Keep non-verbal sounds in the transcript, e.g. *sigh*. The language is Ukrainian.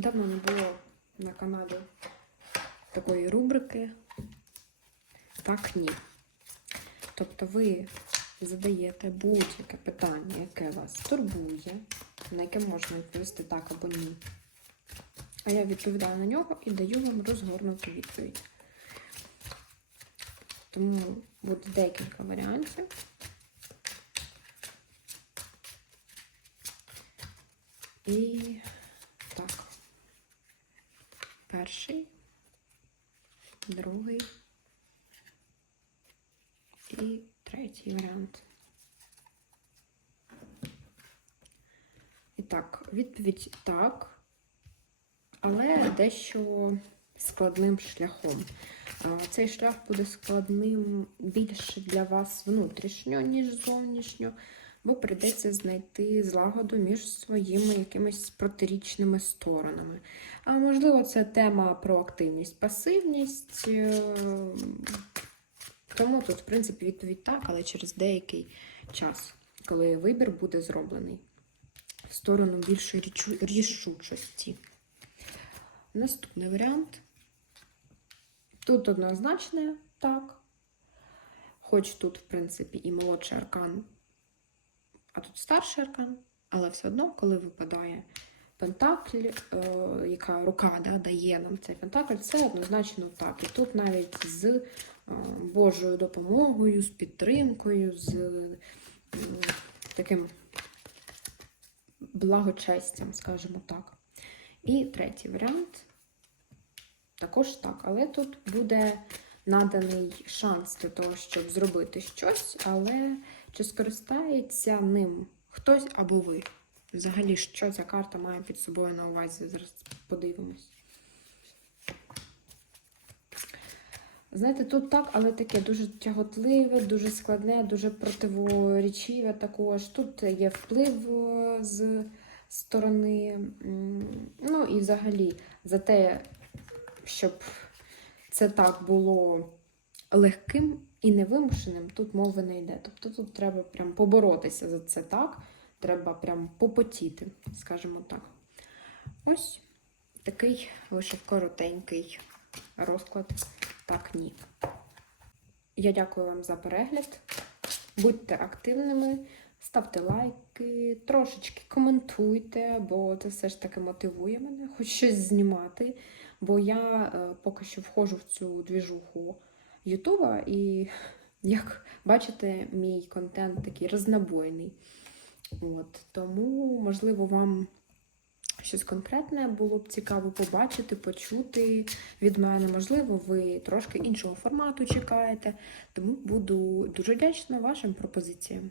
Давно не було на каналі такої рубрики. Так, ні. Тобто ви задаєте будь-яке питання, яке вас турбує, на яке можна відповісти так або ні. А я відповідаю на нього і даю вам розгорнуту відповідь. Тому буде декілька варіантів. І. Перший, другий і третій варіант. І так, відповідь так, але дещо складним шляхом. Цей шлях буде складним більше для вас внутрішньо, ніж зовнішньо, бо прийдеться знайти злагоду між своїми якимись протирічними сторонами. А можливо, це тема про активність, пасивність. е, Тому тут, в принципі, відповідь так, але через деякий час, коли вибір буде зроблений в сторону більшої рішучості. Наступний варіант. Тут однозначне так. Хоч тут, в принципі, і молодший аркан, а тут старший аркан, але все одно, коли випадає пентакль, е, яка рука да, дає нам цей пентакль, це однозначно так. І тут навіть з е, Божою допомогою, з підтримкою, з м, таким благочестям, скажімо так. І третій варіант також так, але тут буде наданий шанс для того, щоб зробити щось, але чи скористається ним хтось або ви? Взагалі, що ця карта має під собою на увазі? Зараз подивимось. Знаєте, тут так, але таке дуже тяготливе, дуже складне, дуже противоречиве також. Тут є вплив е, з сторони, ну і взагалі за те, щоб це так було легким і невимушеним, тут мови не йде. Тобто тут треба прям поборотися за це так, треба прям попотіти, скажімо так. Ось такий вийшов коротенький розклад. Так, ні. Я дякую вам за перегляд. Будьте активними, ставте лайки, трошечки коментуйте, бо це все ж таки мотивує мене, хоч щось знімати. Бо я е, поки що входжу в цю двіжуху Ютуба, і, *laughs* як бачите, мій контент такий рознобойний. От, тому, можливо, вам щось конкретне було б цікаво побачити, почути від мене. Можливо, ви трошки іншого формату чекаєте. Тому буду дуже вдячна вашим пропозиціям.